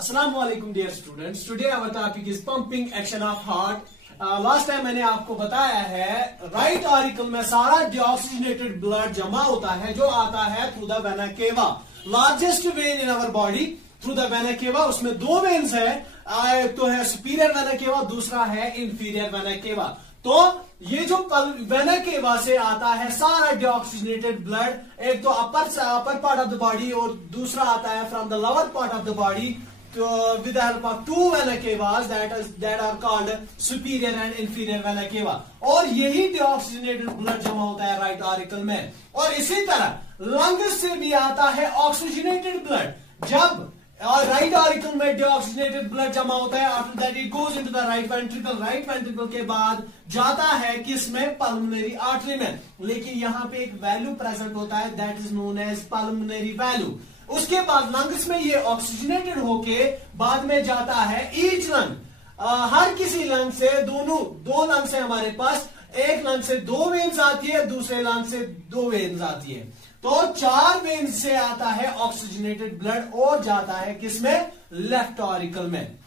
Assalamualaikum dear students. Today our topic is pumping action of heart. Last time मैंने आपको बताया है right auricle में सारा डीऑक्सीजनेटेड ब्लड जमा होता है जो आता है through the vena cava, largest vein in our body through the vena cava. उसमें दो वेन्स है, एक तो है सुपीरियर वेना केवा, दूसरा है इंफीरियर वेना केवा। तो ये जो वेना केवा से आता है सारा डीऑक्सीजनेटेड ब्लड, एक तो upper part of the body और दूसरा आता है from the lower part of the body with the help of two vena cavas that are called superior and inferior vena cava। और यही डीऑक्सीजनेटेड ब्लड जमा होता है राइट ऑरिकल में। और इसी तरह लंग्स से भी आता है ऑक्सीजनेटेड ब्लड। जब राइट ऑरिकल में डीऑक्सीजनेटेड ब्लड जमा होता है, after that it goes into the right ventricle. Right ventricle के बाद जाता है किसमें? पल्मोनरी आर्टरी में। लेकिन यहाँ पे एक वैल्यू प्रेजेंट होता है that is known as pulmonary value. उसके बाद लंग्स में ये ऑक्सीजनेटेड होके बाद में जाता है ईच लंग। हर किसी लंग से दो लंग से हमारे पास, एक लंग से दो वेन्स आती है, दूसरे लंग से दो वेन्स आती है। तो 4 वेन्स से आता है ऑक्सीजनेटेड ब्लड और जाता है किसमें? लेफ्ट ऑरिकल में।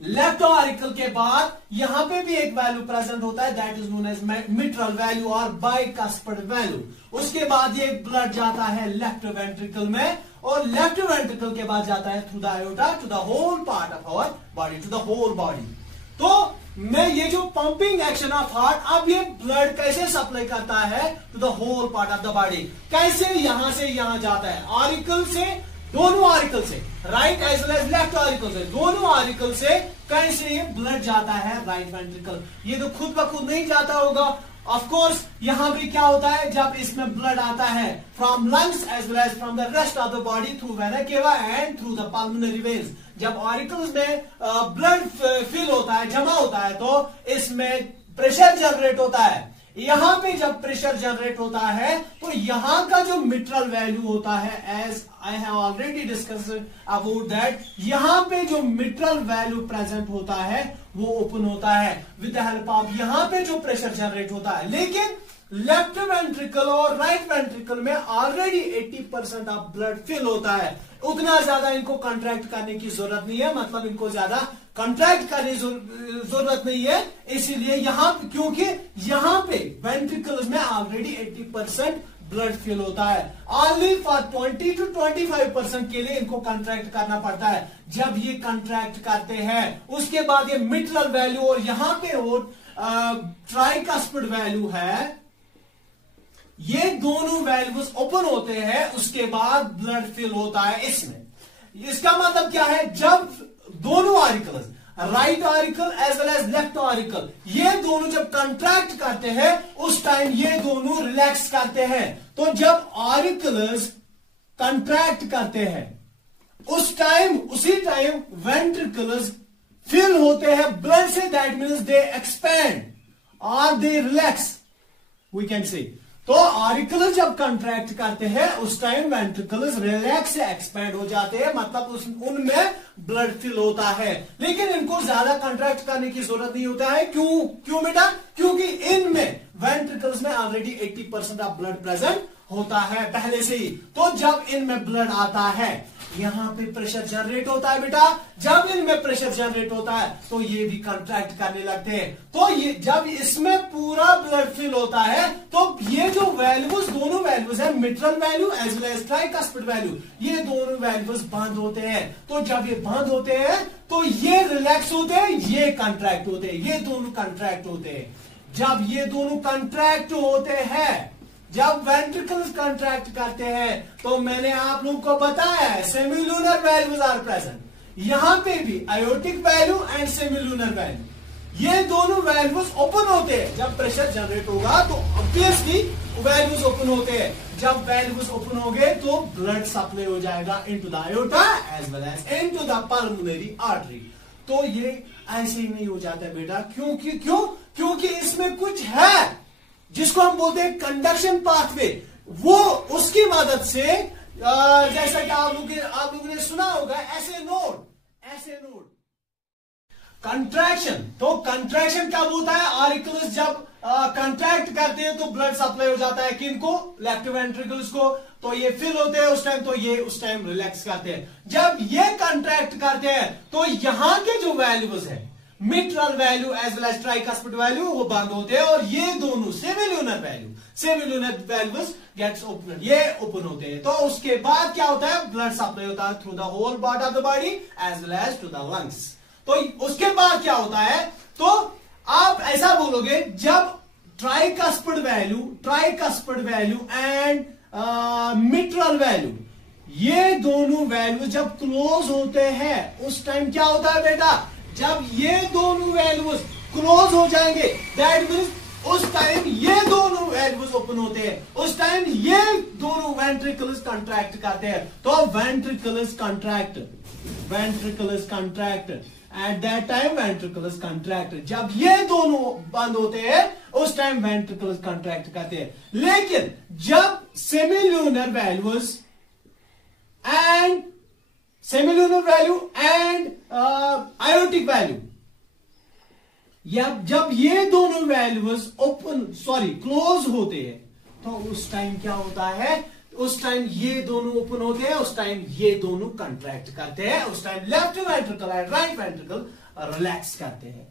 लेफ्ट ऑरिकल के बाद यहां पे भी एक वैल्यू प्रेजेंट होता है that is known as mitral value और बाइकास्पिड वैल्यू। उसके बाद ये ब्लड जाता है लेफ्ट वेंट्रिकल में और लेफ्ट वेंट्रिकल के बाद जाता है through the aorta to the whole part of our body, to the whole body. तो मैं ये जो पंपिंग एक्शन ऑफ हार्ट, अब ये ब्लड कैसे सप्लाई करता है to the whole part of the body, कैसे यहां से यहां जाता है? ऑरिकल से, दोनों ऑरिकल से, right as well as left auricle से, दोनों ऑरिकल से कैसे ये ब्लड जाता है राइट वेंट्रिकल। ये तो खुद ब खुद नहीं जाता होगा। ऑफ कोर्स यहां पे क्या होता है, जब इसमें ब्लड आता है from lungs as well as from the rest of the body through vena cava and through the pulmonary veins, जब ऑरिकल्स में ब्लड फिल होता है, जमा होता है, तो इसमें प्रेशर जनरेट होता है। यहां पे जब प्रेशर जनरेट होता है तो यहां का जो मिट्रल वैल्यू होता है, as I have already discussed about that, यहां पे जो मिट्रल वैल्यू प्रेजेंट होता है वो ओपन होता है विद द हेल्प ऑफ यहां पे जो प्रेशर जनरेट होता है। लेकिन लेफ्ट वेंट्रिकल और राइट वेंट्रिकल में ऑलरेडी 80% ऑफ ब्लड फिल होता है। उतना ज्यादा इनको कंट्रैक्ट करने की जरूरत नहीं है, मतलब इनको ज्यादा कंट्रैक्ट करने की जरूरत नहीं है। इसीलिए यहां, क्योंकि यहां पे वेंट्रिकल्स में ऑलरेडी 80% ब्लड फिल होता है। ओनली फॉर 20 to 25% के लिए इनको कंट्रैक्ट करना पड़ता है। जब ये कंट्रैक्ट करते हैं उसके बाद ये मिट्रल वैल्यू और यहां पे वो ट्राइकास्पिड वैल्यू है, ये दोनों वैल्यूज ओपन होते हैं। उसके बाद ब्लड फिल होता है इसमें। इसका मतलब क्या है? जब दोनों auricles, right auricle as well as left auricle, ये दोनों जब कंट्रैक्ट करते हैं उस टाइम ये दोनों रिलैक्स करते हैं। तो जब ऑरिकल्स कंट्रैक्ट करते हैं उसी टाइम वेंट्रिकल्स फिल होते हैं ब्लड से, दैट मीन्स दे एक्सपैंड और दे रिलैक्स, वी कैन से। तो ऑरिकल्स जब कंट्रैक्ट करते हैं उस टाइम वेंट्रिकल्स रिलैक्स से एक्सपैंड हो जाते हैं, मतलब उनमें ब्लड फिल होता है। लेकिन इनको ज्यादा कंट्रैक्ट करने की जरूरत नहीं होता है। क्यों बेटा? क्योंकि इनमें वेंट्रिकल्स में ऑलरेडी 80% ऑफ ब्लड प्रेजेंट होता है पहले से ही। तो जब इनमें ब्लड आता है यहां पे प्रेशर जनरेट होता है बेटा। जब इनमें प्रेशर जनरेट होता है तो ये भी कंट्रैक्ट करने लगते हैं। तो ये जब इसमें पूरा ब्लड फिल होता है तो ये जो वैल्यूज, दोनों वैल्यूज है, mitral value as well as tricuspid value, ये दोनों वैल्यूज बंद होते हैं। तो जब ये बंद होते हैं तो ये रिलैक्स होते हैं, ये कंट्रैक्ट होते हैं, ये दोनों कंट्रैक्ट होते हैं। जब ये दोनों कंट्रैक्ट होते हैं, जब वेंट्रिकल्स कंट्रैक्ट करते हैं, तो मैंने आप लोगों को बताया है सेमिलुनर वैल्यूज आर प्रेजेंट। यहां पे भी aortic value and semilunar value, ये दोनों वैल्यूज ओपन होते हैं। जब प्रेशर जनरेट होगा तो ऑब्वियसली वैल्यूज ओपन होते हैं। जब वैल्यूज ओपन हो गए तो ब्लड सप्लाई हो जाएगा into the aorta as well as into the pulmonary artery. तो ये ऐसे ही नहीं हो जाता है बेटा। क्योंकि इसमें कुछ है जिसको हम बोलते हैं कंडक्शन पाथवे। वो उसकी मदद से, जैसा कि आप लोगों ने सुना होगा, ऐसे नोड कंट्रैक्शन। तो कंट्रैक्शन कब होता है? ऑरिकल्स जब कंट्रैक्ट करते हैं तो ब्लड सप्लाई हो जाता है किनको? लेफ्ट वेंट्रिकल्स को। तो ये फिल होते हैं उस टाइम, तो ये उस टाइम रिलैक्स करते हैं। जब ये कंट्रैक्ट करते हैं तो यहां के जो वैल्यूज है mitral value as well as tricuspid value वो बंद होते हैं और ये दोनों सेमिल्यूनर वैल्यूज गेट्स ओपन, ये ओपन होते हैं। तो उसके बाद क्या होता है, ब्लड सप्लाई होता है through the whole part of the body as well as to the lungs. तो उसके बाद क्या होता है, तो आप ऐसा बोलोगे जब tricuspid value and mitral value, ये दोनों वैल्यू जब क्लोज होते हैं उस टाइम क्या होता है बेटा, जब ये दोनों वैल्यूज क्लोज हो जाएंगे दैट मींस उस टाइम ये दोनों वैल्यूज ओपन होते हैं, उस टाइम ये दोनों वेंट्रिकल्स कंट्रैक्ट करते हैं। तो ventricles contract at that time ventricles contract, जब ये दोनों बंद होते हैं उस टाइम वेंट्रिकल्स कंट्रैक्ट करते हैं। लेकिन जब semilunar value and aortic value, जब ये दोनों वैल्यूज क्लोज होते हैं तो उस टाइम क्या होता है, उस टाइम ये दोनों ओपन होते हैं, उस टाइम ये दोनों कंट्रैक्ट करते हैं, उस time left ventricle and right ventricle relax करते हैं।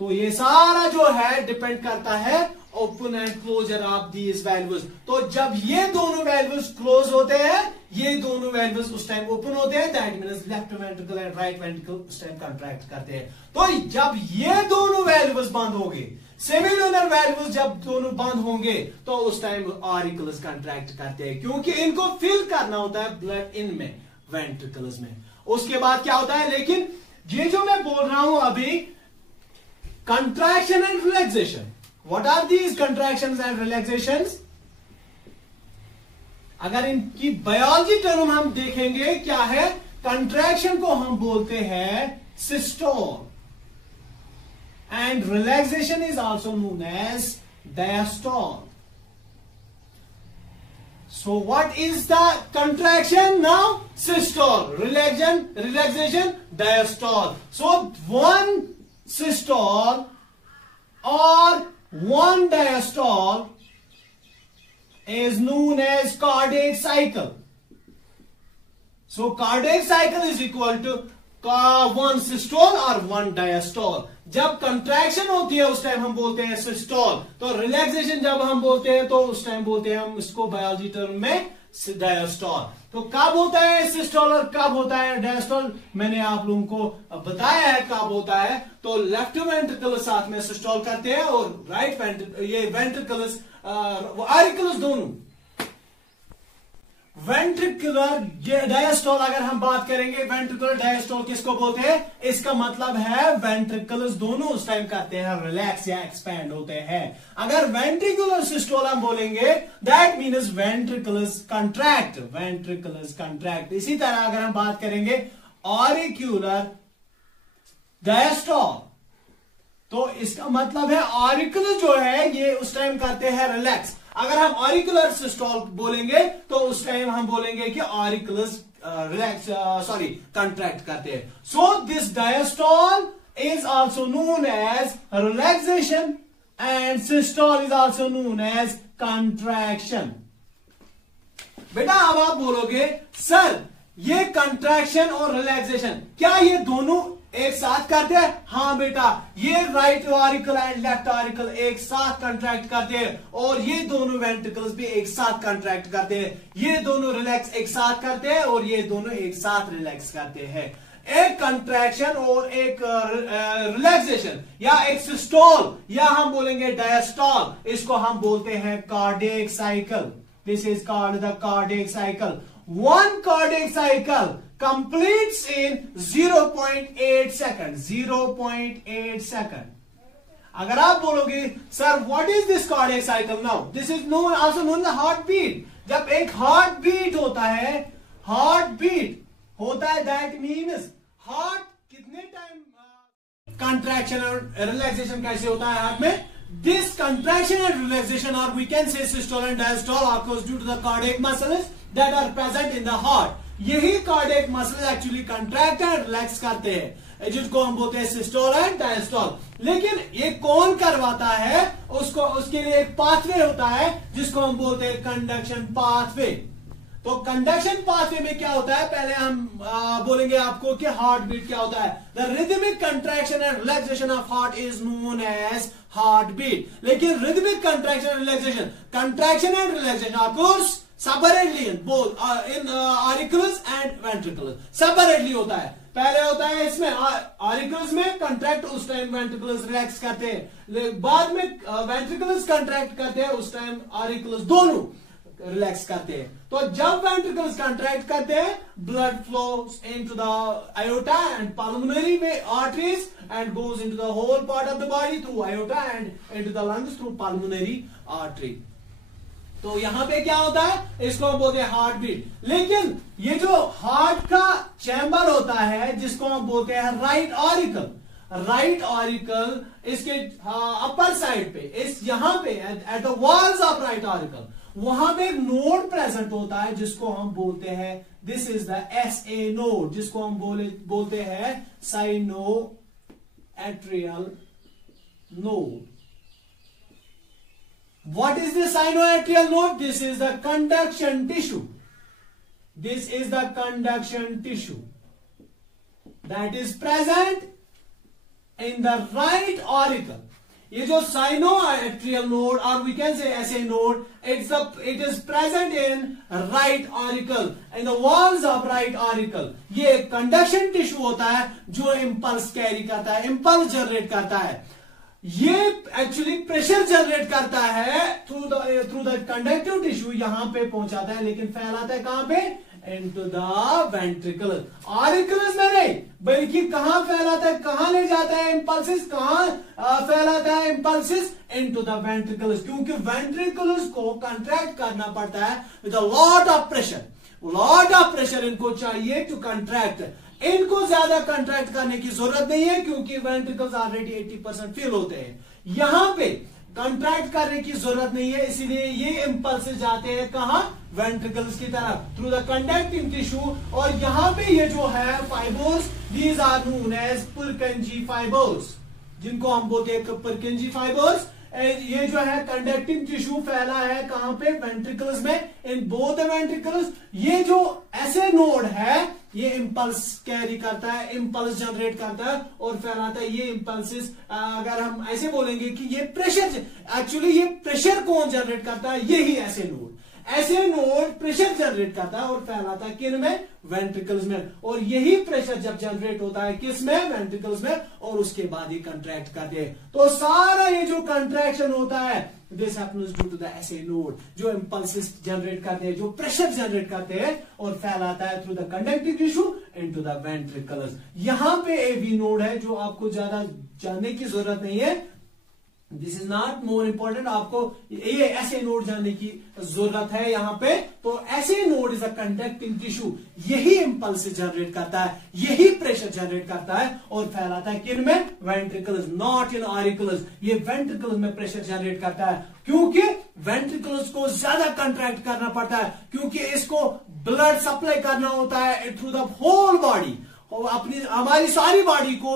तो ये सारा जो है डिपेंड करता है open and closure of these values. तो जब ये दोनों वैल्यूज क्लोज होते हैं, ये दोनों वैल्यूज उस टाइम ओपन होते हैं, that means left ventricle and right ventricle उस टाइम कंट्रैक्ट करते हैं। तो जब ये दोनों वैल्यूज बंद होंगे, सेमिल्यूनर वैल्यूज जब दोनों बंद होंगे तो उस टाइम ऑरिकल्स कंट्रैक्ट करते हैं, क्योंकि इनको फिल करना होता है ब्लड इनमें, वेंट्रिकल्स में। उसके बाद क्या होता है, लेकिन ये जो मैं बोल रहा हूं अभी contraction and relaxation, what are these contractions and relaxations? अगर इनकी बायोलॉजी टर्म हम देखेंगे क्या है, कंट्रैक्शन को हम बोलते हैं systole and relaxation is also known as diastole. So what is the contraction now? Systole, relaxation, diastole. So one systole or one diastole is known as cardiac cycle. So cardiac cycle is equal to one systole or one diastole. जब contraction होती है उस time हम बोलते हैं systole, तो relaxation जब हम बोलते हैं तो उस टाइम बोलते हैं हम इसको बायोलॉजी टर्म में डायस्टोल। तो कब होता है सिस्टोल और कब होता है डायस्टोल, मैंने आप लोगों को बताया है कब होता है। तो लेफ्ट वेंट्रिकल साथ में सिस्टोल करते हैं और राइट वेंट्रिकल्स ऑरिकल्स दोनों। वेंट्रिकुलर डायस्टोल अगर हम बात करेंगे, वेंट्रिकुलर डायस्टोल किसको बोलते हैं, इसका मतलब है वेंट्रिकल्स दोनों उस टाइम करते हैं रिलैक्स या एक्सपैंड होते हैं। अगर वेंट्रिकुलर सिस्टोल हम बोलेंगे दैट मीन्स वेंट्रिकल्स कंट्रैक्ट। इसी तरह अगर हम बात करेंगे ऑरिक्यूलर डायस्टोल, तो इसका मतलब है ऑरिकल जो है ये उस टाइम करते हैं रिलैक्स। अगर हम ऑरिकुलर सिस्टोल बोलेंगे तो उस टाइम हम बोलेंगे कि ऑरिकल्स कंट्रैक्ट करते हैं। So this diastole is also known as relaxation and systole is also known as contraction. बेटा अब आप बोलोगे सर ये कंट्रैक्शन और रिलैक्सेशन क्या ये दोनों एक साथ करते हैं? हाँ बेटा, ये right auricle and left auricle एक साथ कंट्रैक्ट करते हैं और ये दोनों वेंट्रिकल्स भी एक साथ कंट्रैक्ट करते हैं। ये दोनों रिलैक्स एक साथ करते हैं और ये दोनों एक साथ रिलैक्स करते हैं। एक कंट्रैक्शन और एक रिलैक्सेशन या एक सिस्टोल या हम बोलेंगे डायस्टोल, इसको हम बोलते हैं cardiac cycle. This is called the cardiac cycle. One cardiac cycle completes in 0.8 seconds. 0.8 second. अगर आप बोलोगे sir what is this cardiac cycle now, this is known also known the heart beat. जब एक heart beat होता है that means heart कितने time contraction और relaxation कैसे होता है हार्ट में। This contraction and relaxation, or we can say systole and diastole, occurs due to the cardiac muscles that are present in the heart. यही cardiac muscles actually contract and relax करते हैं, जिसको हम बोलते हैं सिस्टोल एंड डायस्टोल। लेकिन ये कौन करवाता है, उसके लिए एक पाथवे होता है जिसको हम बोलते हैं कंडक्शन पाथवे। तो कंडक्शन पाथवे में क्या होता है, पहले हम बोलेंगे आपको कि हार्ट बीट क्या होता है। The rhythmic contraction and relaxation of heart is known as heart beat. लेकिन rhythmic contraction and relaxation occurs separately in both in auricles and ventricles. Separately होता है, पहले होता है इसमें ऑरिकल्स में कंट्रैक्ट, उस टाइम वेंट्रिकल्स रिलैक्स करते हैं, बाद में वेंट्रिकल्स कंट्रैक्ट करते हैं, उस टाइम ऑरिकल्स दोनों रिलैक्स करते हैं। तो जब वेंट्रिकल्स कंट्रैक्ट करते हैं, blood flows into the aorta and pulmonary arteries and goes into the whole part of the body through aorta and into the lungs through pulmonary artery। तो यहां पे क्या होता है, इसको हम बोलते हैं हार्ट बीट। लेकिन ये जो हार्ट का चैम्बर होता है जिसको हम बोलते हैं राइट ऑरिकल, राइट ऑरिकल इसके अपर साइड पे, इस यहां पे at the walls of right auricle, वहां पे एक नोड प्रेजेंट होता है जिसको हम बोलते हैं, this is the SA node, जिसको हम बोलते हैं cyano atrial node. What is the sinoatrial node? This is the conduction tissue. This is the conduction tissue that is present in the right auricle. ये जो sinoatrial node or we can say SA node, it is present in right auricle, in the walls of right auricle. ये conduction tissue होता है जो impulse carry करता है, impulse generate करता है। ये एक्चुअली प्रेशर जनरेट करता है थ्रू द कंडक्टिव टिश्यू, यहां पे पहुंचाता है, लेकिन फैलाता है कहां पे, इनटू द वेंट्रिकल। ऑरिकल्स में नहीं, बल्कि कहां फैलाता है, कहां ले जाता है इंपल्सिस, कहां फैलाता है इंपल्सिस, इनटू द वेंट्रिकल्स। क्योंकि वेंट्रिकल्स को कंट्रैक्ट करना पड़ता है with a lot of pressure, lot of pressure इनको चाहिए टू कंट्रैक्ट। इनको ज्यादा कंट्रैक्ट करने की जरूरत नहीं है क्योंकि वेंट्रिकल्स ऑलरेडी 80% फिल होते हैं। यहां पे कंट्रैक्ट करने की जरूरत नहीं है, इसीलिए ये इंपल्स जाते हैं कहां, वेंट्रिकल्स की तरफ थ्रू द कंडक्टिंग टिश्यू। और यहां पे ये जो है fibres, these are known as Purkinje fibres, जिनको हम बोलते हैं पुरकिंजी फाइबर्स। ये जो है कंडक्टिंग टिश्यू फैला है कहां पे, वेंट्रिकल्स में, इन बोथ वेंट्रिकल्स। ये जो ऐसे नोड है ये इंपल्स कैरी करता है, इंपल्स जनरेट करता है और फैलाता है। ये इंपल्सिस, अगर हम ऐसे बोलेंगे कि ये प्रेशर, एक्चुअली ये प्रेशर कौन जनरेट करता है, यही ऐसे नोड, ऐसे नोड प्रेशर जनरेट करता है और फैलाता है किन में, वेंट्रिकल्स में। और यही प्रेशर जब जनरेट होता है किस में, वेंट्रिकल्स में, और उसके बाद ही कंट्रैक्ट करते हैं। तो सारा ये जो कंट्रैक्शन होता है, this happens due to the SA node, जो इंपल्सेस जनरेट करते हैं, जो प्रेशर जनरेट करते हैं और फैलाता है through the conductive tissue into the ventricles. यहां पे AV नोड है जो आपको ज्यादा जानने की जरूरत नहीं है, this is not more important, आपको ये ऐसे नोड जानने की जरूरत है यहां पे। तो ऐसे node is a conducting tissue, यही इंपल्स जनरेट करता है, यही प्रेशर जनरेट करता है और फैलाता है किन में, वेंट्रिकल्स, नॉट इन ऑरिकल्स। ये वेंट्रिकल्स में प्रेशर जनरेट करता है क्योंकि वेंट्रिकल्स को ज्यादा कंट्रैक्ट करना पड़ता है, क्योंकि इसको ब्लड सप्लाई करना होता है थ्रू द होल बॉडी, अपनी हमारी सारी बॉडी को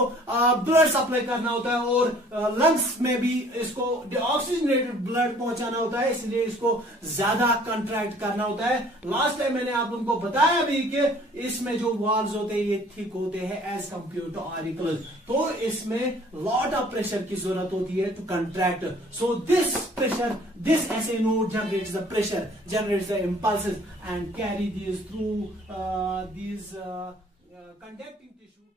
ब्लड सप्लाई करना होता है और लंग्स में भी इसको ऑक्सीजनेटेड ब्लड पहुंचाना होता है, इसलिए इसको ज्यादा कंट्रैक्ट करना होता है। लास्ट टाइम मैंने आप लोगों को बताया भी कि इसमें जो वॉल्व्स होते हैं ये थिक होते हैं एज कंपेयर टू ऑरिकल्स, तो इसमें लॉट ऑफ प्रेशर की जरूरत होती है to contract. So this pressure, this SA node generates the pressure, generates the impulses and carry these through these conducting tissue.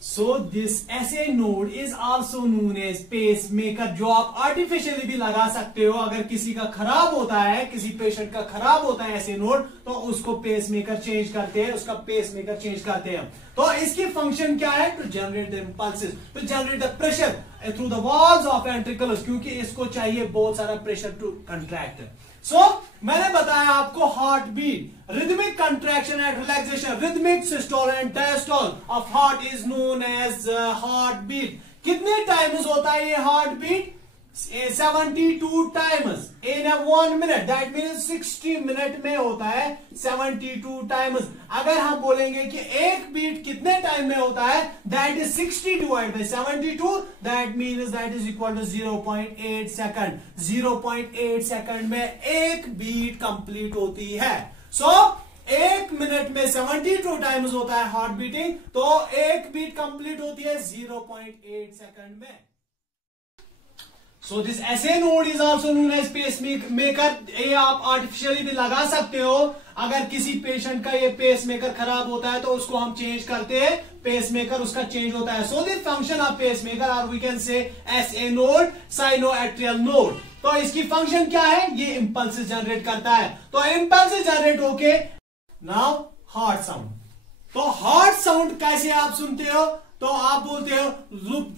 So this SA node is also known as pacemaker, जो आप artificially भी लगा सकते हो। अगर किसी का खराब होता है, किसी पेशेंट का खराब होता है SA node, तो उसको पेसमेकर चेंज करते हैं, उसका पेसमेकर चेंज करते हैं। तो इसकी फंक्शन क्या है, to generate the impulses, to generate the pressure through the walls of ventricles, क्योंकि इसको चाहिए बहुत सारा प्रेशर टू कंट्रैक्ट। सो मैंने बताया आपको heart beat, rhythmic contraction and relaxation, rhythmic systole and diastole of heart is known as heart beat. कितने times होता है ये heart beat, 72 times in 1 minute, that means 60 minute में होता है 72 टाइम्स। अगर हम बोलेंगे कि एक बीट कितने टाइम में होता है, that is 60 divide by 72, that means that is equal to 0.8 second. 0.8 second में एक बीट कंप्लीट होती है। सो एक मिनट में 72 टाइम्स होता है हार्ट बीटिंग, तो एक बीट कंप्लीट होती है 0.8 सेकंड में। So this SA node is also known as pacemaker। ये आप आर्टिफिशियली भी लगा सकते हो। अगर किसी पेशेंट का ये पेसमेकर खराब होता है तो उसको हम चेंज करते हैं, पेसमेकर उसका चेंज होता है। So the function of pacemaker और we can say SA node, sinoatrial node. तो इसकी फंक्शन क्या है, ये इंपल्स जनरेट करता है। तो इंपल्स जनरेट होके नाउ हार्ट साउंड। तो हार्ट साउंड कैसे आप सुनते हो, तो आप बोलते हो लुप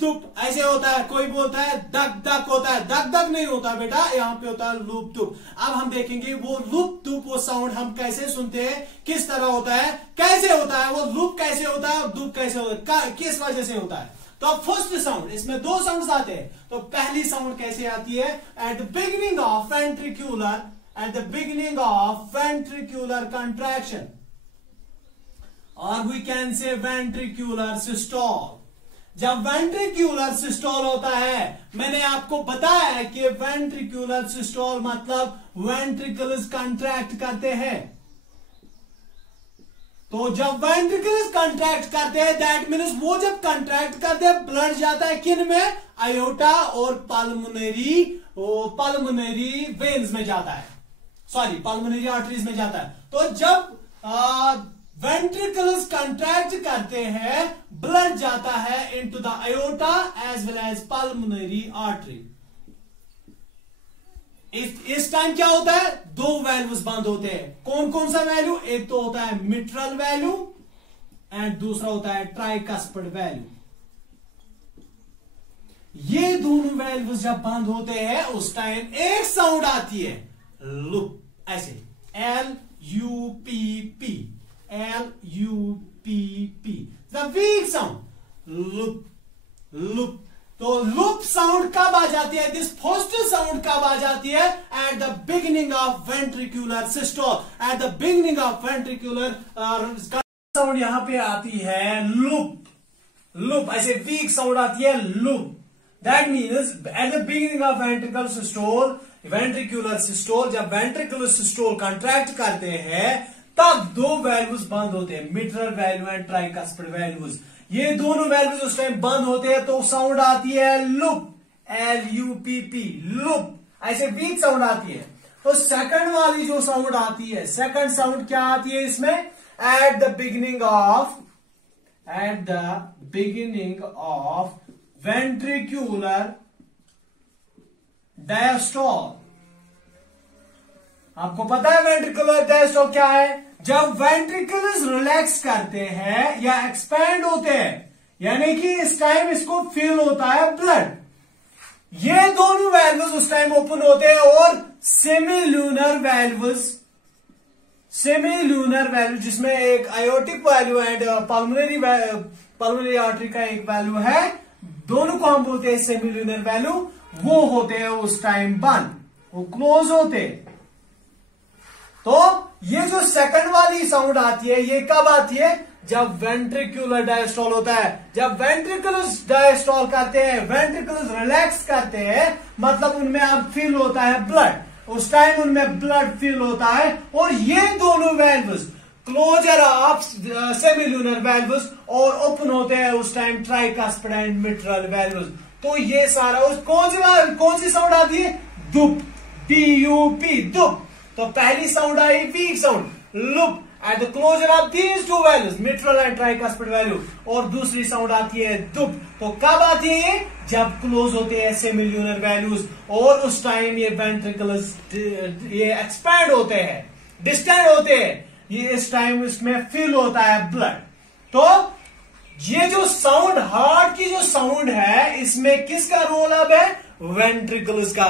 दुप ऐसे होता है। कोई बोलता है दक दक होता है, दक दक नहीं होता बेटा, यहाँ पे होता है लुप दुप। अब हम देखेंगे वो लुप दुप वो साउंड हम कैसे सुनते हैं, किस तरह होता है, कैसे होता है, वो लुप कैसे होता है और दुप कैसे होता है, किस वजह से होता है। तो फर्स्ट साउंड, इसमें दो साउंड आते हैं। तो पहली साउंड कैसे आती है, at the beginning of ventricular, at the beginning of ventricular contraction, और we can say ventricular systole. जब वेंट्रिक्यूलर सिस्टोल होता है, मैंने आपको बताया है कि वेंट्रिक्यूलर सिस्टोल मतलब वेंट्रिकल्स कंट्रैक्ट करते हैं। तो जब वेंट्रिकल्स कंट्रैक्ट करते हैं, दैट मीन्स वो जब कंट्रैक्ट करते हैं ब्लड जाता है किन में, आयोटा और पल्मोनरी वेन्स में जाता है, सॉरी पल्मोनरी आर्टरीज में जाता है। तो जब वेंट्रिकल्स कंट्रैक्ट करते हैं, ब्लड जाता है into the aorta as well as pulmonary artery. इस टाइम क्या होता है, दो वैल्यूज बंद होते हैं। कौन कौन सा वैल्यू, एक तो होता है मिट्रल वैल्यू एंड दूसरा होता है ट्राइकस्पिड वैल्यू। ये दोनों वैल्यूज जब बंद होते हैं उस टाइम एक साउंड आती है लुप, ऐसे LUPP, LUPP, the weak sound lub lub. तो लुप साउंड कब आ जाती है, दिस फर्स्ट साउंड कब आ जाती है, at the beginning of ventricular systole. Eight the beginning of ventricular sound यहां पे आती है लुप लुप, ऐसे वीक साउंड आती है loop. That means eight the beginning of ventricle systole, ventricular systole, जब वेंट्रिकुलर सिस्टोल कंट्रैक्ट करते हैं तब दो वैल्यूज बंद होते हैं, mitral value and tricuspid values. ये दोनों वैल्यूज उस टाइम बंद होते हैं तो साउंड आती है लुप, LUPP, लुप, ऐसे वीक साउंड आती है। तो सेकंड वाली जो साउंड आती है, सेकंड साउंड क्या आती है इसमें, eight the beginning of ventricular diastole. आपको पता है वेंट्रिकुलर डायस्टोल क्या है, जब वेंट्रिकल्स रिलैक्स करते हैं या एक्सपैंड होते हैं, यानी कि इस टाइम इसको फील होता है ब्लड, ये दोनों वैल्यूज उस टाइम ओपन होते हैं और सेमील्यूनर वैल्यू जिसमें एक aortic value and pulmonary artery का एक वैल्यू है, दोनों को हम बोलते हैं सेमील्यूनर वैल्यू, वो होते हैं उस टाइम बंद, वो क्लोज होते। तो ये जो सेकंड वाली साउंड आती है ये कब आती है, जब वेंट्रिकुलर डायस्टोल होता है। जब वेंट्रिकल्स डायस्टोल करते हैं, वेंट्रिकल्स रिलैक्स करते हैं, मतलब उनमें अब फील होता है ब्लड, उस टाइम उनमें ब्लड फील होता है। और ये दोनों valves closure of semilunar valves और ओपन होते हैं उस time tricuspid and mitral valves. तो ये सारा कौन सी साउंड आती है, दुप, DUP, दुप। तो पहली साउंड आई weak sound lub at the closure of these two values, mitral and tricuspid value, और दूसरी साउंड आती है दुप। तो कब आती है ये, जब क्लोज होते हैं सेमील्यूनर वैल्यूज और उस टाइम ये वेंट्रिकल्स ये एक्सपैंड होते हैं, डिस्टेंड होते हैं, ये इस टाइम इसमें फील होता है ब्लड। तो ये जो साउंड, हार्ट की जो साउंड है, इसमें किसका रोल अब है, वेंट्रिकल्स का।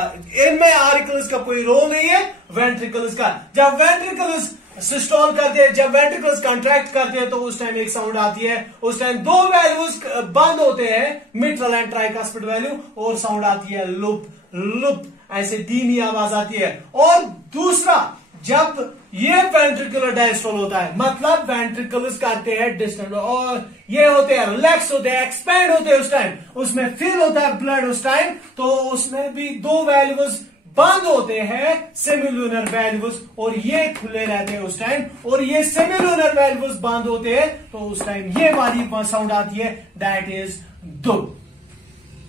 इनमें आरिकल्स का कोई रोल नहीं है, वेंट्रिकल्स का। जब वेंट्रिकल्स सिस्टोल करते हैं, जब वेंट्रिकल्स कंट्रैक्ट करते हैं तो उस टाइम एक साउंड आती है, उस टाइम दो वैल्यूज बंद होते हैं, मिट्रल एंड ट्राइकास्पिड वैल्यू, और साउंड आती है लुप लुप, ऐसे धीमी आवाज आती है। और दूसरा, जब ये वेंट्रिकुलर डायस्टोल होता है, मतलब वेंट्रिकल्स करते हैं डिस्टेंट और ये होते हैं रिलैक्स होते हैं, एक्सपैंड होते हैं, उस टाइम उसमें फिल होता है ब्लड उस टाइम, तो उसमें भी दो वैल्यूज बंद होते हैं, सेमिलुनर वैल्यूज, और ये खुले रहते हैं उस टाइम, और ये सेमिलुनर वैल्यूज बंद होते हैं तो उस टाइम ये वाली साउंड आती है, that is dub.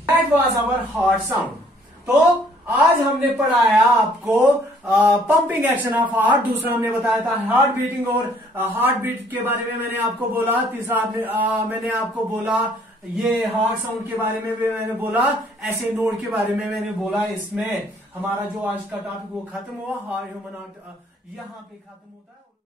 That was our heart sound. तो आज हमने पढ़ाया आपको पंपिंग एक्शन ऑफ हार्ट, दूसरा हमने बताया था हार्ट बीटिंग, और हार्ट बीट के बारे में मैंने आपको बोला, तीसरा मैंने आपको बोला ये हार्ट साउंड के बारे में भी मैंने बोला, ऐसे नोड के बारे में मैंने बोला। इसमें हमारा जो आज का टॉपिक वो खत्म हुआ, हार्ट ह्यूमन हार्ट यहाँ पे खत्म होता है।